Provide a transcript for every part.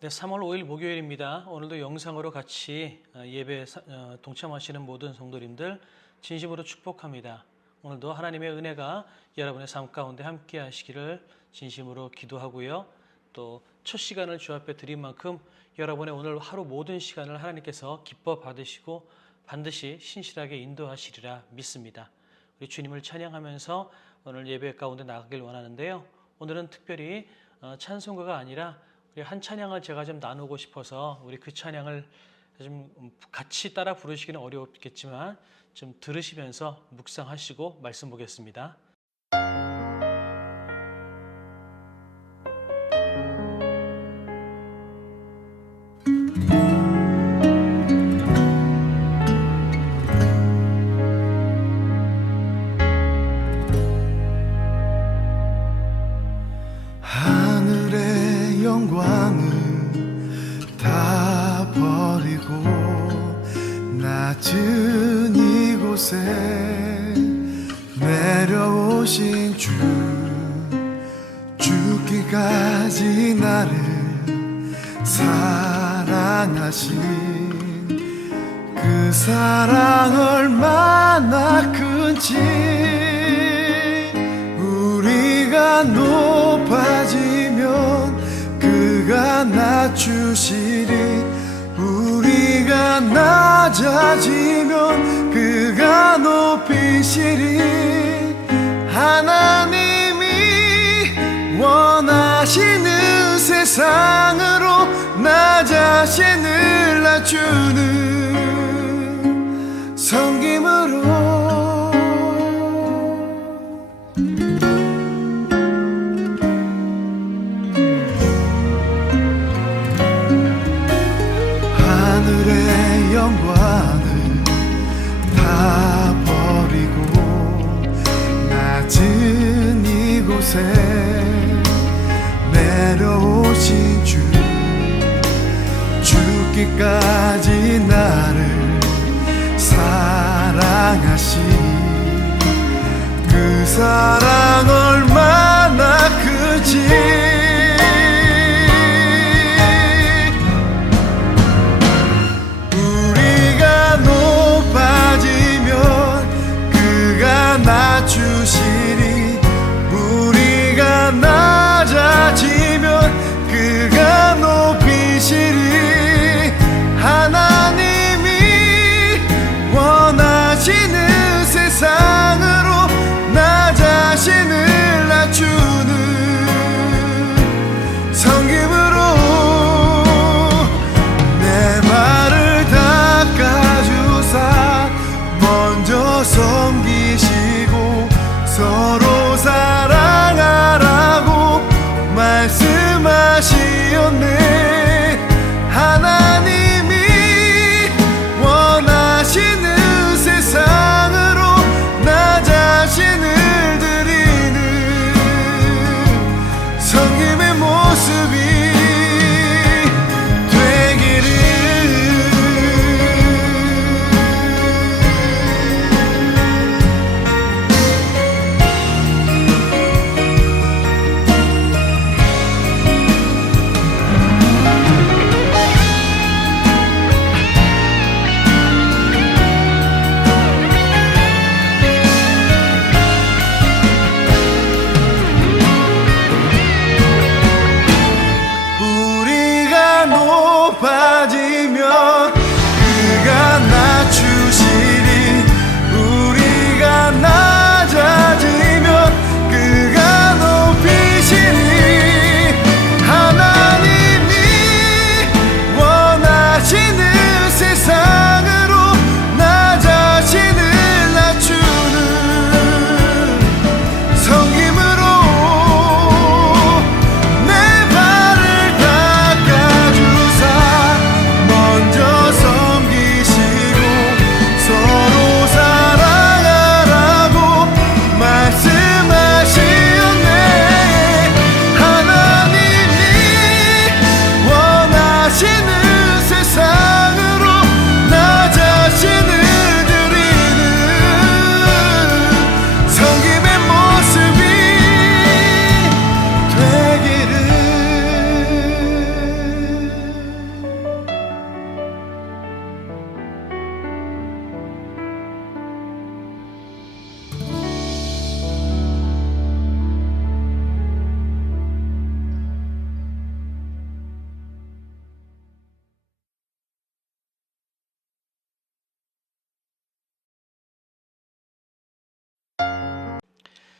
네, 3월 5일 목요일입니다. 오늘도 영상으로 같이 예배 동참하시는 모든 성도님들 진심으로 축복합니다. 오늘도 하나님의 은혜가 여러분의 삶 가운데 함께 하시기를 진심으로 기도하고요. 또 첫 시간을 주 앞에 드린 만큼 여러분의 오늘 하루 모든 시간을 하나님께서 기뻐 받으시고 반드시 신실하게 인도하시리라 믿습니다. 우리 주님을 찬양하면서 오늘 예배 가운데 나가길 원하는데요. 오늘은 특별히 찬송가가 아니라 우리 한 찬양을 제가 좀 나누고 싶어서 우리 그 찬양을 좀 같이 따라 부르시기는 어렵겠지만 좀 들으시면서 묵상하시고 말씀 보겠습니다. 하늘의 영광을 다 버리고 낮은 이곳에 내려오신 주, 죽기까지 나를 사랑하신 그 사랑 얼마나 큰지 우리가 높아지면 그가 낮추시리, 우리가 낮아지면 그가 높이시리. 하나님이 원하시는 세상으로 나 자신을 낮추는 섬김으로 하늘의 영광을 다 버리고 낮은 이곳에 내려오신 주, 죽기까지 나를 사랑하신 그 사랑 얼마나 크지. 낮추시리, 우리가 낮아지면 그가 높이시리. 하나님이 원하시는 세상으로 나 자신을 낮추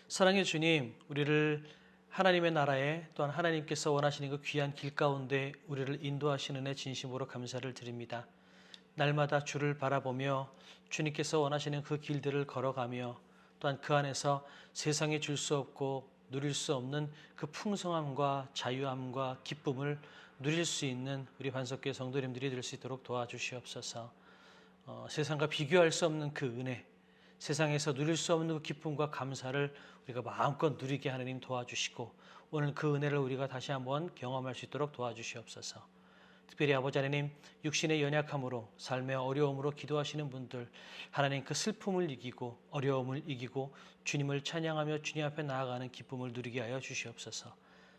사랑의 주님, 우리를 하나님의 나라에 또한 하나님께서 원하시는 그 귀한 길 가운데 우리를 인도하시는 애 진심으로 감사를 드립니다. 날마다 주를 바라보며 주님께서 원하시는 그 길들을 걸어가며 또한 그 안에서 세상에 줄 수 없고 누릴 수 없는 그 풍성함과 자유함과 기쁨을 누릴 수 있는 우리 반석교회 성도님들이 될 수 있도록 도와주시옵소서. 세상과 비교할 수 없는 그 은혜, 세상에서 누릴 수 없는 그 기쁨과 감사를 우리가 마음껏 누리게 하나님 도와주시고 오늘 그 은혜를 우리가 다시 한번 경험할 수 있도록 도와주시옵소서. 특별히 아버지 하나님, 육신의 연약함으로 삶의 어려움으로 기도하시는 분들, 하나님 그 슬픔을 이기고 어려움을 이기고 주님을 찬양하며 주님 앞에 나아가는 기쁨을 누리게 하여 주시옵소서.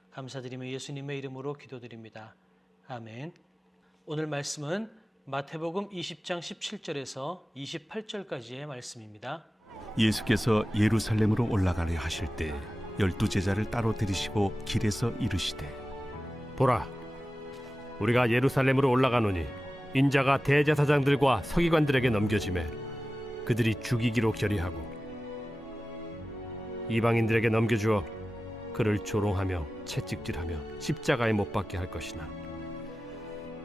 감사드리며 예수님의 이름으로 기도드립니다. 아멘. 오늘 말씀은 마태복음 20장 17절에서 28절까지의 말씀입니다. 예수께서 예루살렘으로 올라가려 하실 때 12제자를 따로 들이시고 길에서 이르시되 보라, 우리가 예루살렘으로 올라가노니 인자가 대제사장들과 서기관들에게 넘겨지매 그들이 죽이기로 결의하고 이방인들에게 넘겨주어 그를 조롱하며 채찍질하며 십자가에 못 박게 할 것이나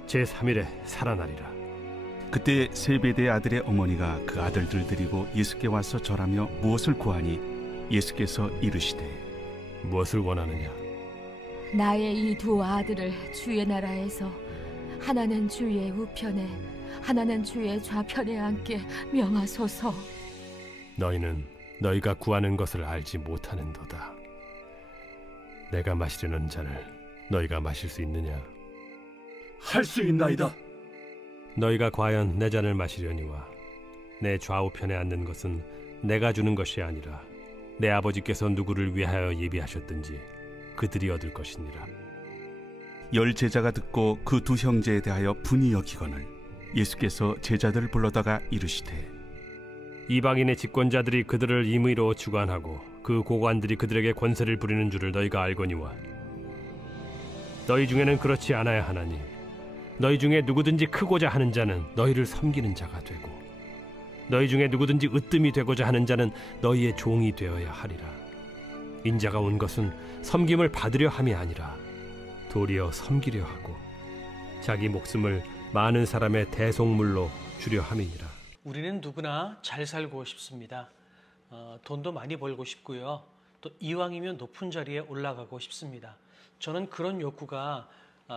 제3일에 살아나리라. 그때 세베대의 아들의 어머니가 그 아들들 데리고 예수께 와서 절하며 무엇을 구하니 예수께서 이르시되 무엇을 원하느냐? 나의 이 두 아들을 주의 나라에서 하나는 주의 우편에 하나는 주의 좌편에 앉게 명하소서. 너희는 너희가 구하는 것을 알지 못하는도다. 내가 마시려는 잔을 너희가 마실 수 있느냐? 할 수 있나이다. 너희가 과연 내 잔을 마시려니와 내 좌우편에 앉는 것은 내가 주는 것이 아니라 내 아버지께서 누구를 위하여 예비하셨든지 그들이 얻을 것이니라. 10제자가 듣고 그 두 형제에 대하여 분이 여기거늘 예수께서 제자들을 불러다가 이르시되 이방인의 집권자들이 그들을 임의로 주관하고 그 고관들이 그들에게 권세를 부리는 줄을 너희가 알거니와 너희 중에는 그렇지 않아야 하나니 너희 중에 누구든지 크고자 하는 자는 너희를 섬기는 자가 되고 너희 중에 누구든지 으뜸이 되고자 하는 자는 너희의 종이 되어야 하리라. 인자가 온 것은 섬김을 받으려 함이 아니라 도리어 섬기려 하고 자기 목숨을 많은 사람의 대속물로 주려 함이니라. 우리는 누구나 잘 살고 싶습니다. 돈도 많이 벌고 싶고요. 또 이왕이면 높은 자리에 올라가고 싶습니다. 저는 그런 욕구가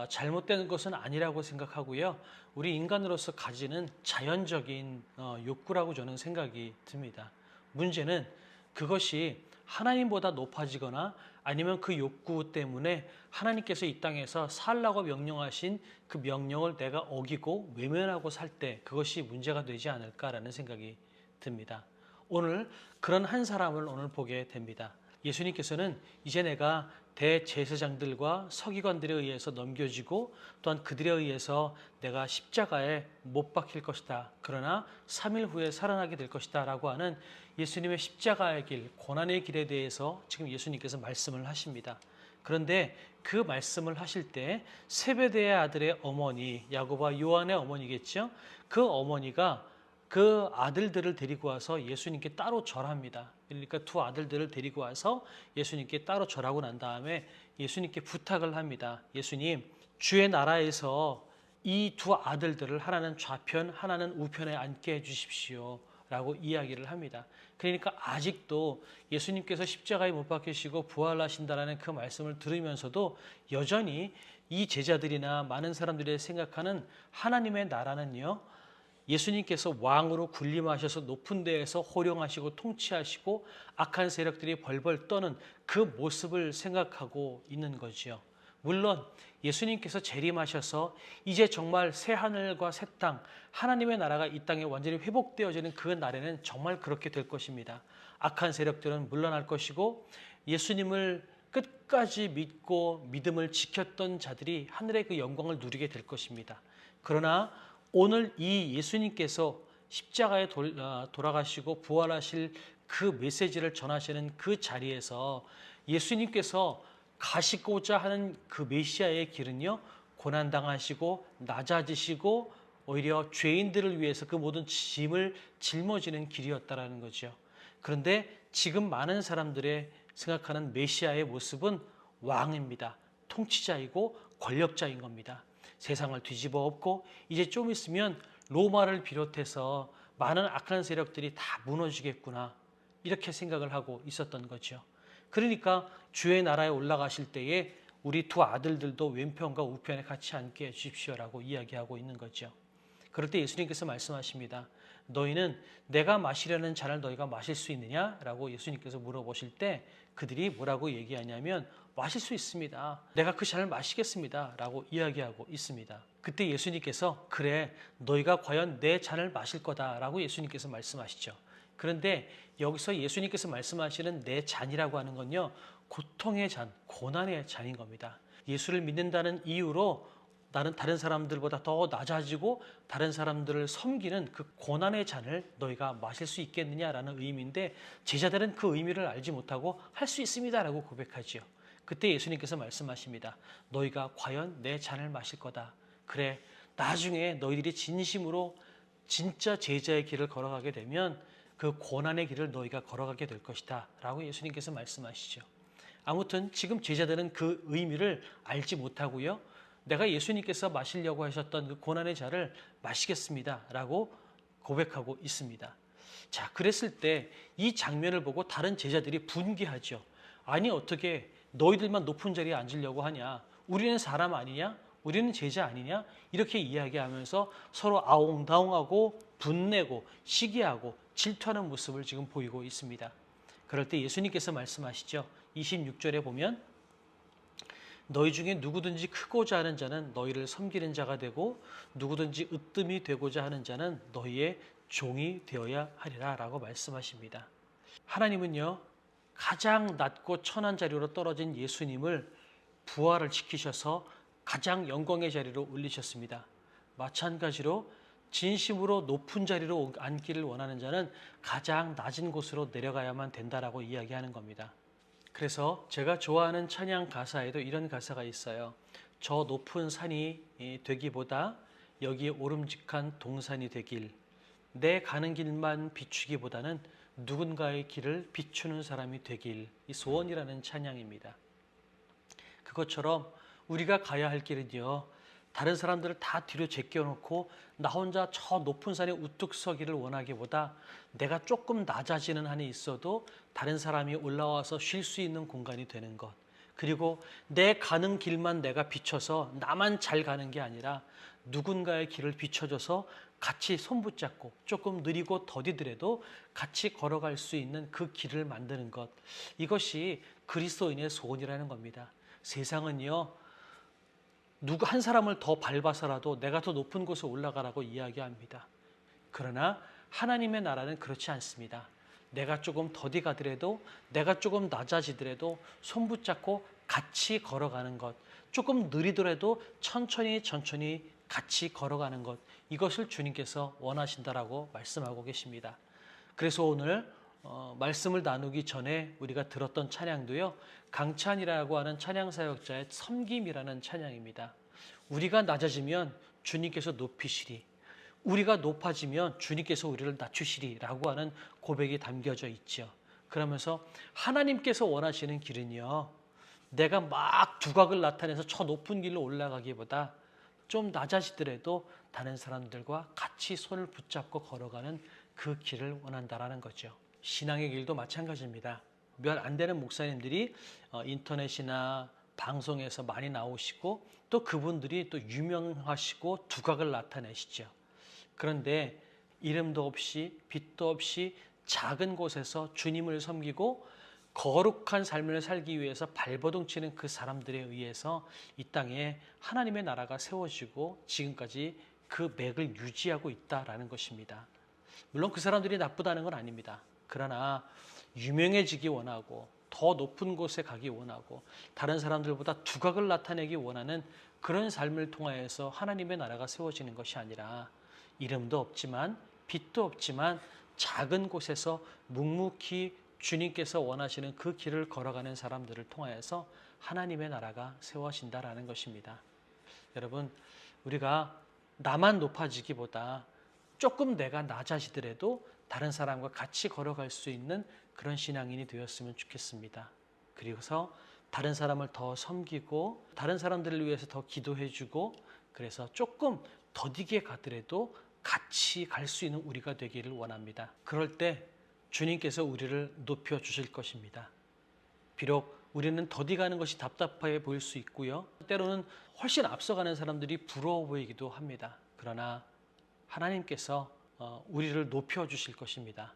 잘못된 것은 아니라고 생각하고요. 우리 인간으로서 가지는 자연적인 욕구라고 저는 생각이 듭니다. 문제는 그것이 하나님보다 높아지거나 아니면 그 욕구 때문에 하나님께서 이 땅에서 살라고 명령하신 그 명령을 내가 어기고 외면하고 살 때 그것이 문제가 되지 않을까라는 생각이 듭니다. 오늘 그런 한 사람을 오늘 보게 됩니다. 예수님께서는 이제 내가 대제사장들과 서기관들에 의해서 넘겨지고 또한 그들에 의해서 내가 십자가에 못 박힐 것이다. 그러나 3일 후에 살아나게 될 것이다 라고 하는 예수님의 십자가의 길, 고난의 길에 대해서 지금 예수님께서 말씀을 하십니다. 그런데 그 말씀을 하실 때 세베대의 아들의 어머니, 야고보와 요한의 어머니겠죠. 그 어머니가 그 아들들을 데리고 와서 예수님께 따로 절합니다. 그러니까 두 아들들을 데리고 와서 예수님께 따로 절하고 난 다음에 예수님께 부탁을 합니다. 예수님, 주의 나라에서 이 두 아들들을 하나는 좌편, 하나는 우편에 앉게 해주십시오 라고 이야기를 합니다. 그러니까 아직도 예수님께서 십자가에 못 박히시고 부활하신다라는 그 말씀을 들으면서도 여전히 이 제자들이나 많은 사람들이 생각하는 하나님의 나라는요, 예수님께서 왕으로 군림하셔서 높은 데에서 호령하시고 통치하시고 악한 세력들이 벌벌 떠는 그 모습을 생각하고 있는 거죠. 물론 예수님께서 재림하셔서 이제 정말 새 하늘과 새 땅, 하나님의 나라가 이 땅에 완전히 회복되어지는 그 날에는 정말 그렇게 될 것입니다. 악한 세력들은 물러날 것이고 예수님을 끝까지 믿고 믿음을 지켰던 자들이 하늘의 그 영광을 누리게 될 것입니다. 그러나 오늘 이 예수님께서 십자가에 돌아가시고 부활하실 그 메시지를 전하시는 그 자리에서 예수님께서 가시고자 하는 그 메시아의 길은요, 고난당하시고 낮아지시고 오히려 죄인들을 위해서 그 모든 짐을 짊어지는 길이었다라는 거죠. 그런데 지금 많은 사람들의 생각하는 메시아의 모습은 왕입니다. 통치자이고 권력자인 겁니다. 세상을 뒤집어 엎고 이제 좀 있으면 로마를 비롯해서 많은 악한 세력들이 다 무너지겠구나, 이렇게 생각을 하고 있었던 거죠. 그러니까 주의 나라에 올라가실 때에 우리 두 아들들도 왼편과 우편에 같이 앉게 해주십시오라고 이야기하고 있는 거죠. 그럴 때 예수님께서 말씀하십니다. 너희는 내가 마시려는 잔을 너희가 마실 수 있느냐라고 예수님께서 물어보실 때 그들이 뭐라고 얘기하냐면 마실 수 있습니다. 내가 그 잔을 마시겠습니다 라고 이야기하고 있습니다. 그때 예수님께서 그래 너희가 과연 내 잔을 마실 거다라고 예수님께서 말씀하시죠. 그런데 여기서 예수님께서 말씀하시는 내 잔이라고 하는 건요, 고통의 잔, 고난의 잔인 겁니다. 예수를 믿는다는 이유로 나는 다른 사람들보다 더 낮아지고 다른 사람들을 섬기는 그 고난의 잔을 너희가 마실 수 있겠느냐라는 의미인데, 제자들은 그 의미를 알지 못하고 할 수 있습니다라고 고백하지요. 그때 예수님께서 말씀하십니다. 너희가 과연 내 잔을 마실 거다. 그래, 나중에 너희들이 진심으로 진짜 제자의 길을 걸어가게 되면 그 고난의 길을 너희가 걸어가게 될 것이다 라고 예수님께서 말씀하시죠. 아무튼 지금 제자들은 그 의미를 알지 못하고요, 내가 예수님께서 마시려고 하셨던 그 고난의 잔을 마시겠습니다 라고 고백하고 있습니다. 자, 그랬을 때 이 장면을 보고 다른 제자들이 분개하죠. 아니 어떻게 너희들만 높은 자리에 앉으려고 하냐, 우리는 사람 아니냐, 우리는 제자 아니냐, 이렇게 이야기하면서 서로 아웅다웅하고 분내고 시기하고 질투하는 모습을 지금 보이고 있습니다. 그럴 때 예수님께서 말씀하시죠. 26절에 보면 너희 중에 누구든지 크고자 하는 자는 너희를 섬기는 자가 되고 누구든지 으뜸이 되고자 하는 자는 너희의 종이 되어야 하리라 라고 말씀하십니다. 하나님은요, 가장 낮고 천한 자리로 떨어진 예수님을 부활을 시키셔서 가장 영광의 자리로 올리셨습니다. 마찬가지로 진심으로 높은 자리로 앉기를 원하는 자는 가장 낮은 곳으로 내려가야만 된다라고 이야기하는 겁니다. 그래서 제가 좋아하는 찬양 가사에도 이런 가사가 있어요. 저 높은 산이 되기보다 여기 오름직한 동산이 되길, 내 가는 길만 비추기보다는 누군가의 길을 비추는 사람이 되길, 이 소원이라는 찬양입니다. 그것처럼 우리가 가야 할 길은요, 다른 사람들을 다 뒤로 제껴놓고 나 혼자 저 높은 산에 우뚝 서기를 원하기보다 내가 조금 낮아지는 한이 있어도 다른 사람이 올라와서 쉴 수 있는 공간이 되는 것, 그리고 내 가는 길만 내가 비춰서 나만 잘 가는 게 아니라 누군가의 길을 비춰줘서 같이 손붙잡고 조금 느리고 더디더라도 같이 걸어갈 수 있는 그 길을 만드는 것, 이것이 그리스도인의 소원이라는 겁니다. 세상은요, 누구 한 사람을 더 밟아서라도 내가 더 높은 곳에 올라가라고 이야기합니다. 그러나 하나님의 나라는 그렇지 않습니다. 내가 조금 더디 가더라도, 내가 조금 낮아지더라도 손붙잡고 같이 걸어가는 것, 조금 느리더라도 천천히 같이 걸어가는 것, 이것을 주님께서 원하신다라고 말씀하고 계십니다. 그래서 오늘 말씀을 나누기 전에 우리가 들었던 찬양도요, 강찬이라고 하는 찬양 사역자의 섬김이라는 찬양입니다. 우리가 낮아지면 주님께서 높이시리, 우리가 높아지면 주님께서 우리를 낮추시리라고 하는 고백이 담겨져 있죠. 그러면서 하나님께서 원하시는 길은요, 내가 막 두각을 나타내서 저 높은 길로 올라가기보다 좀 낮아지더라도 다른 사람들과 같이 손을 붙잡고 걸어가는 그 길을 원한다라는 거죠. 신앙의 길도 마찬가지입니다. 몇 안 되는 목사님들이 인터넷이나 방송에서 많이 나오시고 또 그분들이 또 유명하시고 두각을 나타내시죠. 그런데 이름도 없이 빛도 없이 작은 곳에서 주님을 섬기고 거룩한 삶을 살기 위해서 발버둥 치는 그 사람들에 의해서 이 땅에 하나님의 나라가 세워지고 지금까지 그 맥을 유지하고 있다라는 것입니다. 물론 그 사람들이 나쁘다는 건 아닙니다. 그러나 유명해지기 원하고 더 높은 곳에 가기 원하고 다른 사람들보다 두각을 나타내기 원하는 그런 삶을 통하여서 하나님의 나라가 세워지는 것이 아니라 이름도 없지만 빛도 없지만 작은 곳에서 묵묵히 주님께서 원하시는 그 길을 걸어가는 사람들을 통하여서 하나님의 나라가 세워진다라는 것입니다. 여러분, 우리가 나만 높아지기보다 조금 내가 낮아지더라도 다른 사람과 같이 걸어갈 수 있는 그런 신앙인이 되었으면 좋겠습니다. 그리고서 다른 사람을 더 섬기고 다른 사람들을 위해서 더 기도해주고 그래서 조금 더디게 가더라도 같이 갈 수 있는 우리가 되기를 원합니다. 그럴 때 주님께서 우리를 높여주실 것입니다. 비록 우리는 더디 가는 것이 답답해 보일 수 있고요. 때로는 훨씬 앞서가는 사람들이 부러워 보이기도 합니다. 그러나 하나님께서 우리를 높여주실 것입니다.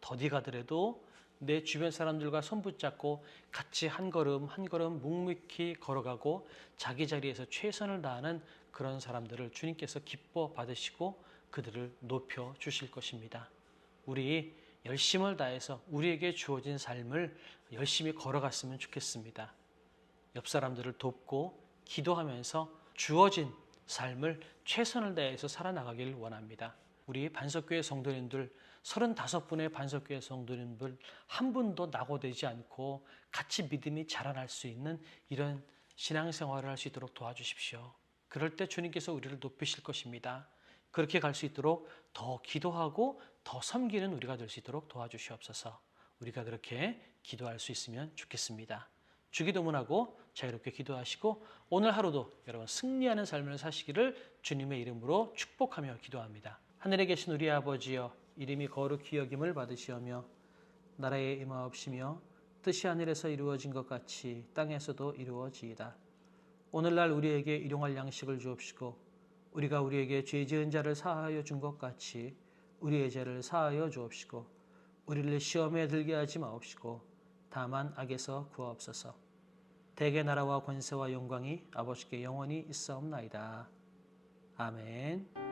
더디 가더라도 내 주변 사람들과 손 붙잡고 같이 한 걸음 한 걸음 묵묵히 걸어가고 자기 자리에서 최선을 다하는 그런 사람들을 주님께서 기뻐 받으시고 그들을 높여주실 것입니다. 우리 열심을 다해서 우리에게 주어진 삶을 열심히 걸어갔으면 좋겠습니다. 옆 사람들을 돕고 기도하면서 주어진 삶을 최선을 다해서 살아나가기를 원합니다. 우리 반석교회 성도님들 35분의 반석교회 성도님들 한 분도 낙오되지 않고 같이 믿음이 자라날 수 있는 이런 신앙생활을 할 수 있도록 도와주십시오. 그럴 때 주님께서 우리를 높이실 것입니다. 그렇게 갈 수 있도록 더 기도하고 더 섬기는 우리가 될 수 있도록 도와주시옵소서. 우리가 그렇게 기도할 수 있으면 좋겠습니다. 주기도문하고 자유롭게 기도하시고 오늘 하루도 여러분 승리하는 삶을 사시기를 주님의 이름으로 축복하며 기도합니다. 하늘에 계신 우리 아버지여, 이름이 거룩히 여김을 받으시오며 나라에 임하옵시며 뜻이 하늘에서 이루어진 것 같이 땅에서도 이루어지이다. 오늘날 우리에게 일용할 양식을 주옵시고 우리가 우리에게 죄 지은 자를 사하여 준 것 같이 우리의 죄를 사하여 주옵시고 우리를 시험에 들게 하지 마옵시고 다만 악에서 구하옵소서. 대개 나라와 권세와 영광이 아버지께 영원히 있사옵나이다. 아멘.